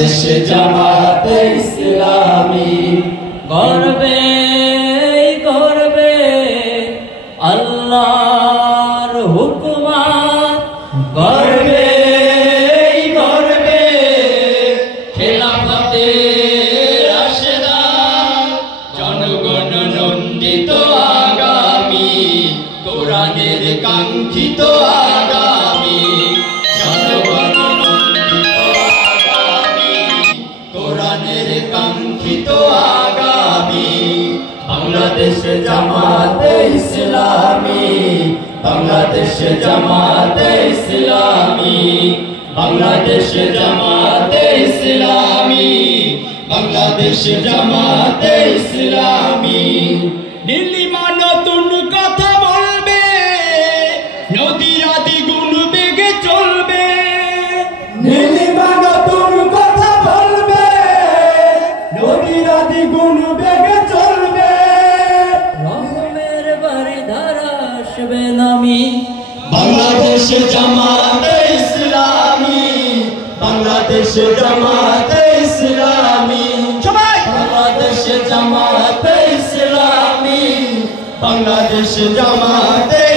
বাংলাদেশ জামাতে ইসলামী গর্বে গর্বে আল্লাহর হুকুমাত গর্বে গর্বে খেলাফতে রাশেদা জনগণ নন্দিত আগামী কোরআনের কাঙ্ক্ষিত আগামী জনগণ নন্দিত আগামী কোরআনের কাঙ্ক্ষিত আগামী বাংলাদেশ জামাতে ইসলামী বাংলাদেশ জামাতে ইসলামী বাংলাদেশ জামাতে ইসলামী বাংলাদেশ জামাতে ইসলামী নীলিমা নতুন কথা বলবে নদীর দ্বিগুণ বেগে চলবে নীলিমা নতুন কথা বলবে নদীর দ্বিগুণ বেগে চলবে রহমের বাড়ি ধারা আসবে নামি বাংলাদেশ জামাতে ইসলামী বাংলাদেশ জামাতে ইসলামী সবাই বাংলাদেশ জামাতে ইসলামী বাংলাদেশ জামাতে